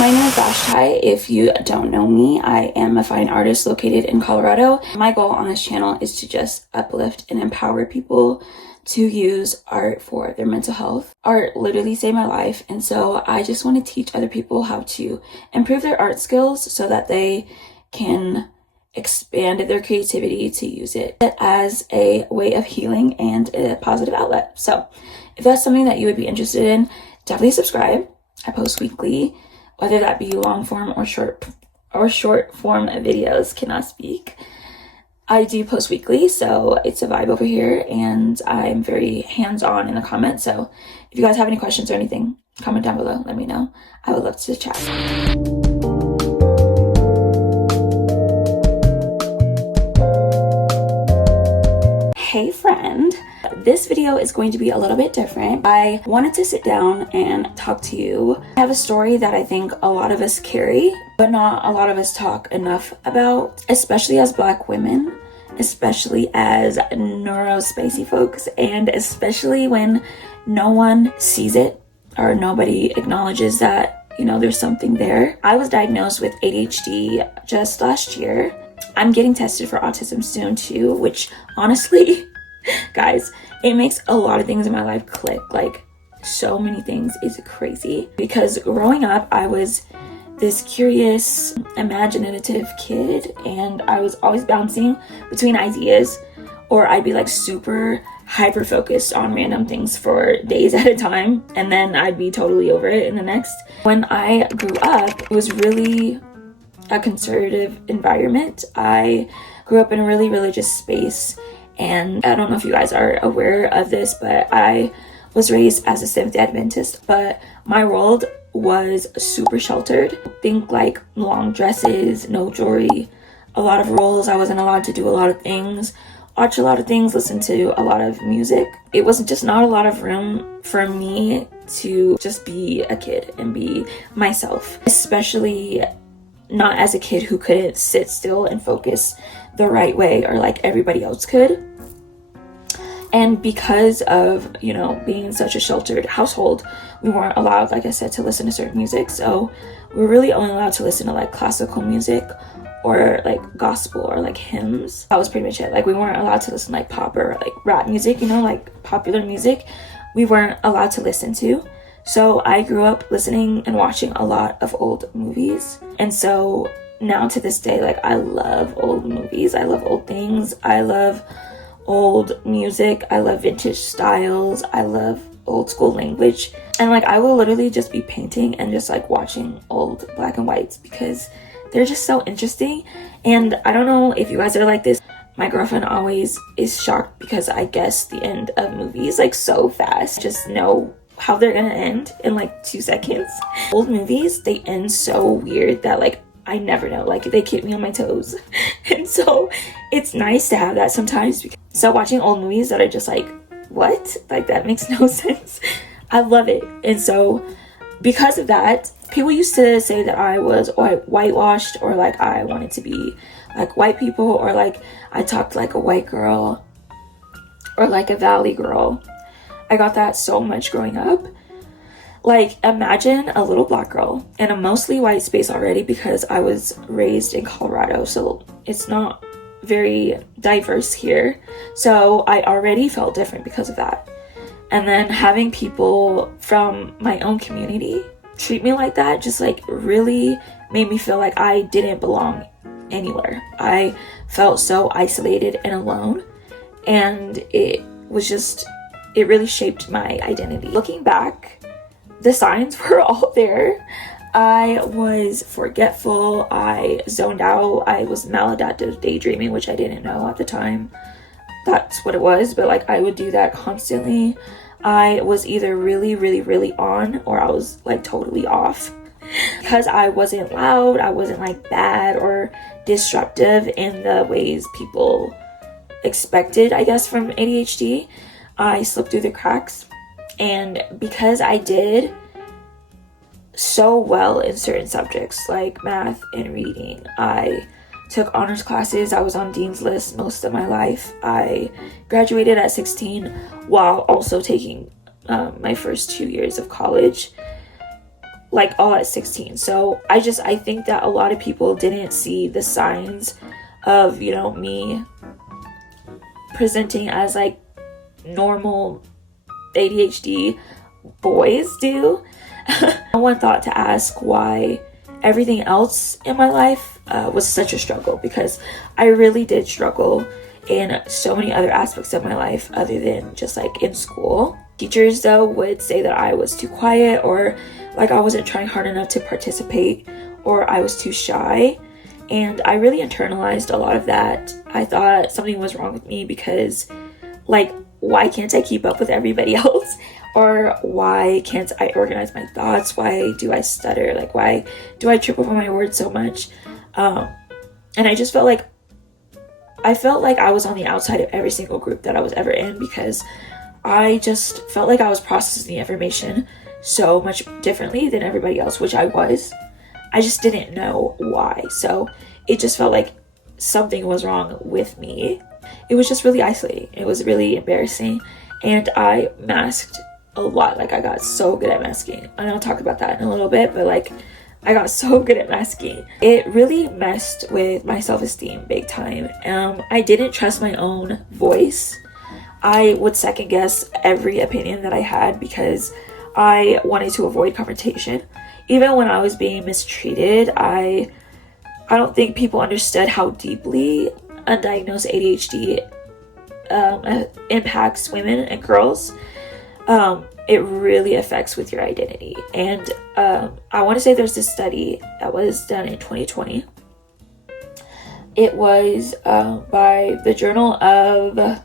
My name is Vashti. If you don't know me, I am a fine artist located in Colorado. My goal on this channel is to just uplift and empower people to use art for their mental health. Art literally saved my life, and so I just want to teach other people how to improve their art skills so that they can expand their creativity to use it as a way of healing and a positive outlet. So if that's something that you would be interested in, definitely subscribe. I post weekly, whether that be long form or short form videos. Cannot speak. I do post weekly, so it's a vibe over here, and I'm very hands-on in the comments. So if you guys have any questions or anything, comment down below, let me know. I would love to chat. Hey friend, this video is going to be a little bit different. I wanted to sit down and talk to you. I have a story that I think a lot of us carry, but not a lot of us talk enough about, especially as Black women, especially as neurospicy folks, and especially when no one sees it or nobody acknowledges that, you know, there's something there. I was diagnosed with ADHD just last year. I'm getting tested for autism soon too, which honestly, guys, it makes a lot of things in my life click. Like, so many things. Is crazy. Because growing up, I was this curious, imaginative kid, and I was always bouncing between ideas, or I'd be like super hyper focused on random things for days at a time, and then I'd be totally over it in the next. When I grew up, it was really a conservative environment. I grew up in a really religious space, and I don't know if you guys are aware of this, but I was raised as a Seventh-day Adventist, but my world was super sheltered. Think like long dresses, no jewelry, a lot of rules. I wasn't allowed to do a lot of things, watch a lot of things, listen to a lot of music. It was just not a lot of room for me to just be a kid and be myself, especially not as a kid who couldn't sit still and focus the right way or like everybody else could. And because of, you know, being in such a sheltered household, we weren't allowed, like I said, to listen to certain music. So we're really only allowed to listen to like classical music or like gospel or like hymns. That was pretty much it. Like, we weren't allowed to listen to like pop or like rap music, you know, like popular music. We weren't allowed to listen to. So I grew up listening and watching a lot of old movies. And so now to this day, like, I love old movies. I love old things. I love old music. I love vintage styles. I love old school language. And like, I will literally just be painting and just like watching old black and whites because they're just so interesting. And I don't know if you guys are like this. My girlfriend always is shocked because I guess the end of movies like so fast. Just know how they're gonna end in like 2 seconds. Old movies, they end so weird that like I never know, like they keep me on my toes. And so it's nice to have that sometimes. So watching old movies that are just like, what? Like, that makes no sense. I love it. And so because of that, people used to say that I was whitewashed, or like I wanted to be like white people, or like I talked like a white girl, or like a valley girl. I got that so much growing up. Like, imagine a little Black girl in a mostly white space already, because I was raised in Colorado, so it's not very diverse here. So I already felt different because of that. And then having people from my own community treat me like that just like really made me feel like I didn't belong anywhere. I felt so isolated and alone, and it really shaped my identity. Looking back, the signs were all there. I was forgetful, I zoned out, I was maladaptive daydreaming, which I didn't know at the time that's what it was, but like I would do that constantly. I was either really, really, really on, or I was like totally off. Because I wasn't loud, I wasn't like bad or disruptive in the ways people expected, I guess, from ADHD. I slipped through the cracks, and because I did so well in certain subjects like math and reading, I took honors classes. I was on Dean's List most of my life. I graduated at 16 while also taking my first 2 years of college. like all at 16. So I think that a lot of people didn't see the signs of, you know, me presenting as like normal ADHD boys do. No one thought to ask why everything else in my life was such a struggle, because I really did struggle in so many other aspects of my life other than just like in school. Teachers though would say that I was too quiet, or like I wasn't trying hard enough to participate, or I was too shy. And I really internalized a lot of that. I thought something was wrong with me because, like, why can't I keep up with everybody else? Or why can't I organize my thoughts? Why do I stutter? Like, why do I trip over my words so much? And I just felt like I was on the outside of every single group that I was ever in, because I just felt like I was processing the information so much differently than everybody else, which I was. I just didn't know why. So it just felt like something was wrong with me. It was just really isolating. It was really embarrassing. And I masked a lot. Like, I got so good at masking. And I'll talk about that in a little bit, but like, I got so good at masking. It really messed with my self-esteem big time. I didn't trust my own voice. I would second guess every opinion that I had because I wanted to avoid confrontation. Even when I was being mistreated, I don't think people understood how deeply undiagnosed ADHD impacts women and girls. It really affects with your identity. And I want to say there's this study that was done in 2020. It was by the Journal of, let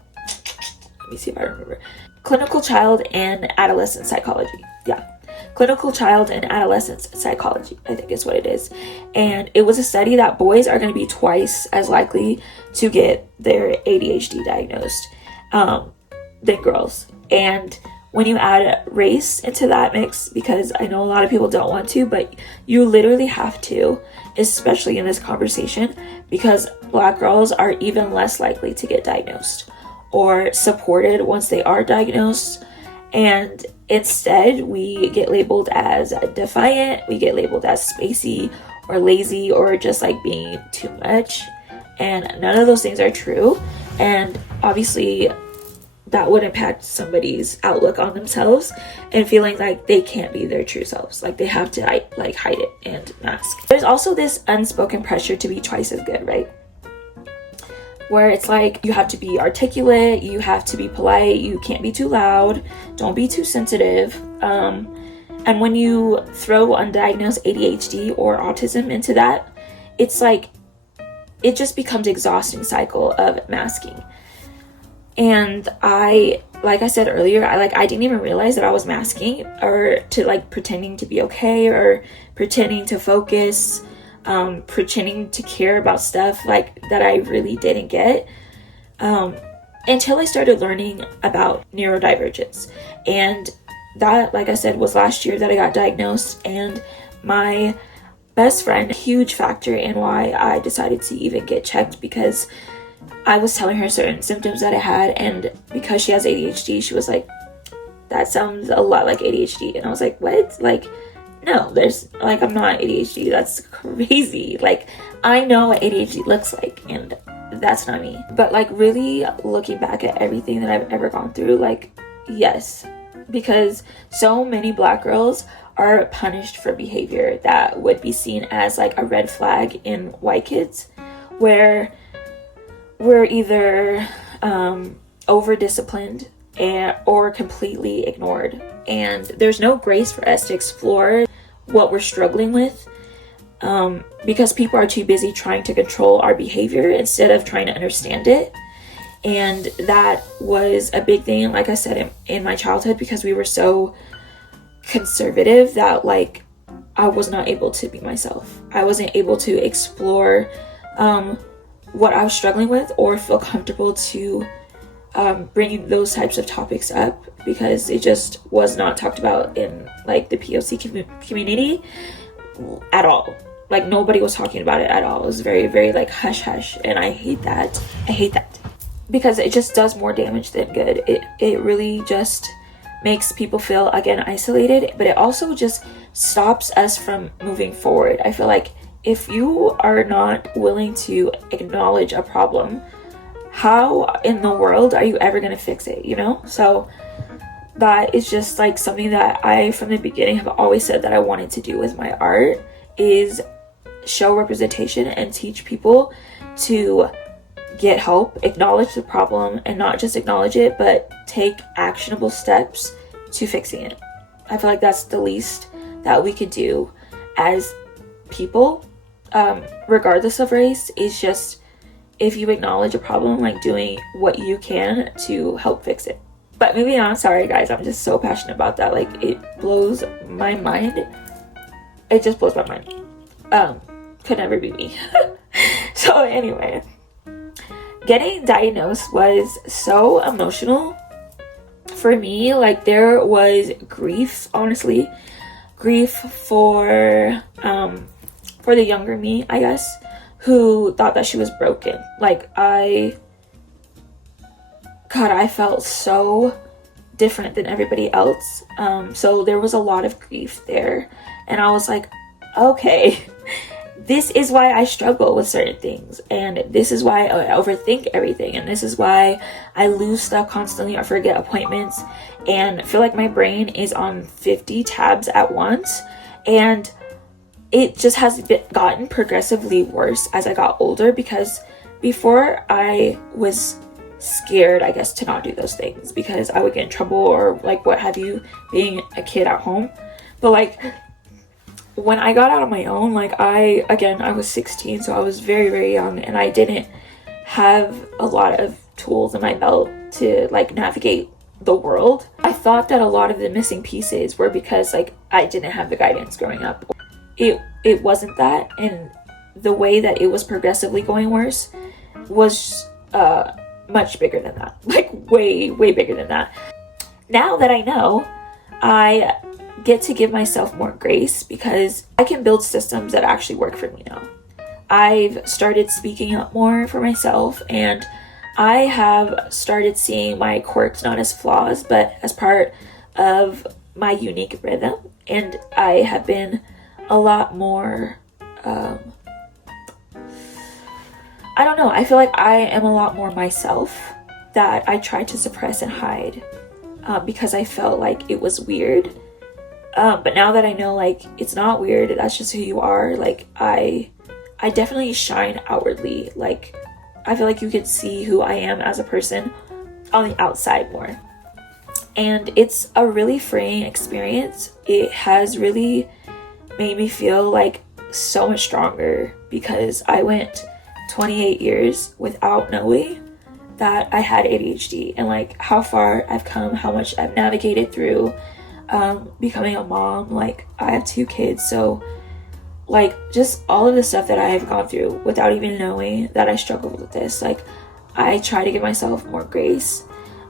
me see if I remember, Clinical Child and Adolescent Psychology. Yeah. Clinical Child and Adolescent Psychology, I think is what it is. And it was a study that boys are going to be twice as likely to get their ADHD diagnosed than girls. And when you add race into that mix, because I know a lot of people don't want to, but you literally have to, especially in this conversation, because Black girls are even less likely to get diagnosed or supported once they are diagnosed. And instead, we get labeled as defiant, we get labeled as spacey or lazy or just like being too much. And none of those things are true. And obviously, that would impact somebody's outlook on themselves and feeling like they can't be their true selves. Like, they have to like hide it and mask. There's also this unspoken pressure to be twice as good, right? Where it's like, you have to be articulate, you have to be polite, you can't be too loud, don't be too sensitive. And when you throw undiagnosed ADHD or autism into that, it's like, it just becomes an exhausting cycle of masking. And like I said earlier, I didn't even realize that I was masking or to like pretending to be okay or pretending to focus, pretending to care about stuff like that I really didn't get, until I started learning about neurodivergence. And that, like I said, was last year that I got diagnosed. And my best friend, a huge factor in why I decided to even get checked, because I was telling her certain symptoms that I had, and because she has ADHD, she was like, that sounds a lot like ADHD. And I was like, what? Like, no, there's like, I'm not ADHD. That's crazy. Like, I know what ADHD looks like, and that's not me. But like, really looking back at everything that I've ever gone through, like, yes, because so many Black girls are punished for behavior that would be seen as like a red flag in white kids, where we're either over disciplined or completely ignored. And there's no grace for us to explore what we're struggling with, because people are too busy trying to control our behavior instead of trying to understand it. And that was a big thing, like I said, in my childhood, because we were so conservative that like I was not able to be myself. I wasn't able to explore what I was struggling with or feel comfortable to bringing those types of topics up, because it just was not talked about in like the POC community at all. Like, nobody was talking about it at all. It was very, very like hush hush, and I hate that. I hate that, because it just does more damage than good. It really just makes people feel, again, isolated, but it also just stops us from moving forward. I feel like if you are not willing to acknowledge a problem, how in the world are you ever going to fix it, you know? So that is just like something that I, from the beginning, have always said that I wanted to do with my art, is show representation and teach people to get help, acknowledge the problem, and not just acknowledge it, but take actionable steps to fixing it. I feel like that's the least that we could do as people, regardless of race, is just, if you acknowledge a problem, like doing what you can to help fix it. But moving on, sorry guys, I'm just so passionate about that. Like, it blows my mind. It just blows my mind. Could never be me. So anyway, getting diagnosed was so emotional for me. Like, there was grief, honestly. Grief for the younger me, I guess, who thought that she was broken. Like, I felt so different than everybody else. So there was a lot of grief there. And I was like, okay, this is why I struggle with certain things. And this is why I overthink everything. And this is why I lose stuff constantly or forget appointments and feel like my brain is on 50 tabs at once. And it just has gotten progressively worse as I got older, because before I was scared, I guess, to not do those things because I would get in trouble or like what have you, being a kid at home. But like, when I got out on my own, like I was 16, so I was very, very young, and I didn't have a lot of tools in my belt to like navigate the world. I thought that a lot of the missing pieces were because like I didn't have the guidance growing up. It wasn't that, and the way that it was progressively going worse was much bigger than that. Like way, way bigger than that. Now that I know, I get to give myself more grace because I can build systems that actually work for me now. I've started speaking up more for myself, and I have started seeing my quirks not as flaws, but as part of my unique rhythm. And I have been a lot more, I don't know, I feel like I am a lot more myself that I tried to suppress and hide because I felt like it was weird. But now that I know, like, it's not weird, that's just who you are, like, I definitely shine outwardly. Like, I feel like you can see who I am as a person on the outside more. And it's a really freeing experience. It has really made me feel like so much stronger, because I went 28 years without knowing that I had ADHD, and like how far I've come, how much I've navigated through becoming a mom. Like, I have 2 kids, so like just all of the stuff that I have gone through without even knowing that I struggled with this. Like, I try to give myself more grace,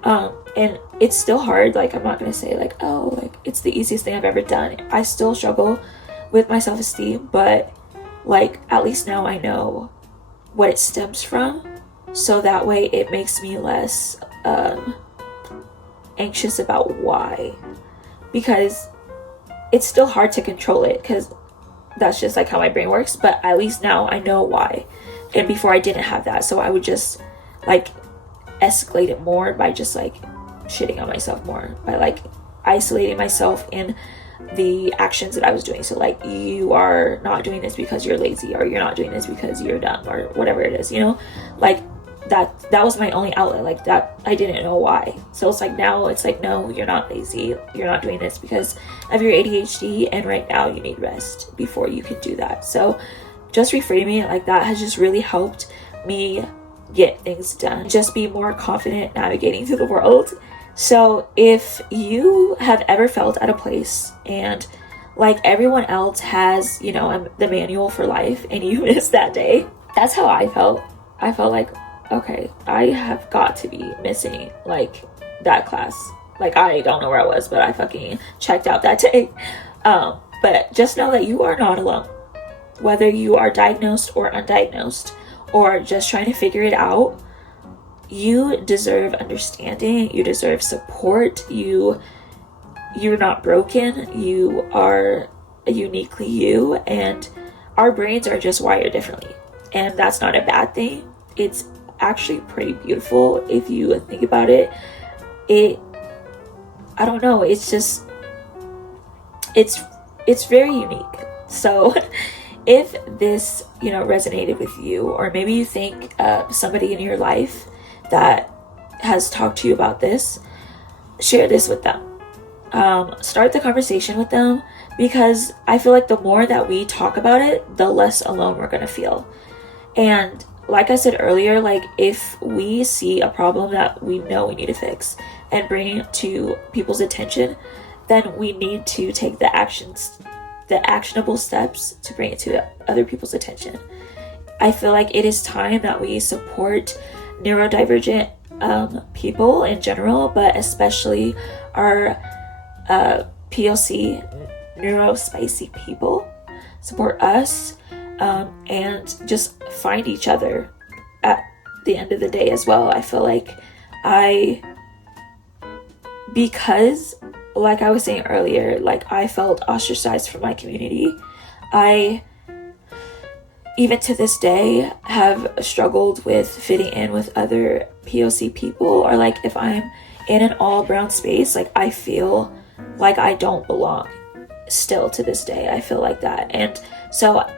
and it's still hard. Like, I'm not gonna say like, oh, like it's the easiest thing I've ever done. I still struggle with my self-esteem, but like at least now I know what it stems from, so that way it makes me less anxious about why, because it's still hard to control it, because that's just like how my brain works. But at least now I know why, and before I didn't have that, so I would just like escalate it more by just like shitting on myself more, by like isolating myself in the actions that I was doing. So like, you are not doing this because you're lazy, or you're not doing this because you're dumb, or whatever it is, you know, like that was my only outlet. Like, that I didn't know why. So it's like, now it's like, no, you're not lazy, you're not doing this because of your ADHD, and right now you need rest before you can do that. So just reframing it like that has just really helped me get things done, just be more confident navigating through the world. So if you have ever felt at a place and like everyone else has, you know, the manual for life, and you missed that day, that's how I felt. I felt like, okay, I have got to be missing like that class. Like, I don't know where I was, but I fucking checked out that day. But just know that you are not alone. Whether you are diagnosed or undiagnosed, or just trying to figure it out, you deserve understanding, you deserve support, you you're not broken. You are uniquely you, and our brains are just wired differently. And that's not a bad thing. It's actually pretty beautiful if you think about it. I don't know, it's just, it's very unique. So if this, resonated with you, or maybe you think somebody in your life that has talked to you about this, share this with them. Start the conversation with them, because I feel like the more that we talk about it, the less alone we're gonna feel. And like I said earlier, like if we see a problem that we know we need to fix and bring it to people's attention, then we need to take the actionable steps to bring it to other people's attention. I feel like it is time that we support neurodivergent people in general, but especially our POC neurospicy people. Support us, and just find each other at the end of the day as well. I feel like because like I was saying earlier, like I felt ostracized from my community. I, even to this day, have struggled with fitting in with other POC people, or like if I'm in an all brown space, like I feel like I don't belong. Still to this day, I feel like that. And so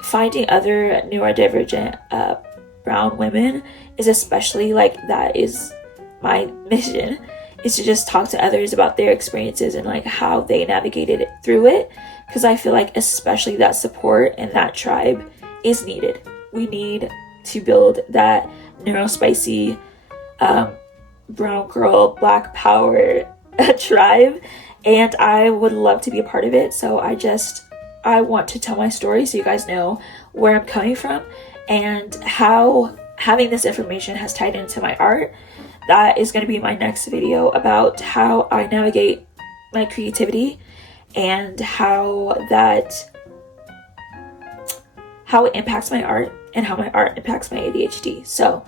finding other neurodivergent brown women is especially like, that is my mission, is to just talk to others about their experiences and like how they navigated it through it, because I feel like especially that support and that tribe is needed. We need to build that neurospicy brown girl black power tribe, and I would love to be a part of it. So I want to tell my story so you guys know where I'm coming from and how having this information has tied into my art. That is going to be my next video, about how I navigate my creativity and how it impacts my art and how my art impacts my ADHD. So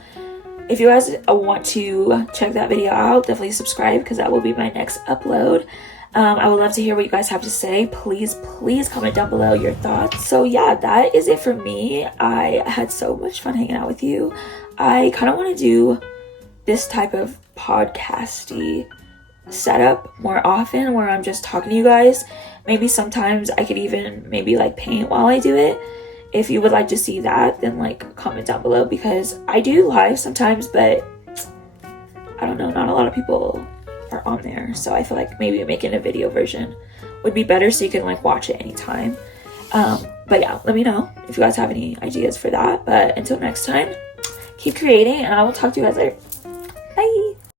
if you guys want to check that video out, definitely subscribe, because that will be my next upload. I would love to hear what you guys have to say. Please comment down below your thoughts. So yeah, that is it for me. I had so much fun hanging out with you. I kind of want to do this type of podcasty setup more often, where I'm just talking to you guys. Maybe sometimes I could even maybe like paint while I do it. If you would like to see that, then like comment down below, because I do live sometimes, but I don't know, not a lot of people are on there. So I feel like maybe making a video version would be better, so you can like watch it anytime. But yeah, let me know if you guys have any ideas for that. But until next time, keep creating, and I will talk to you guys later.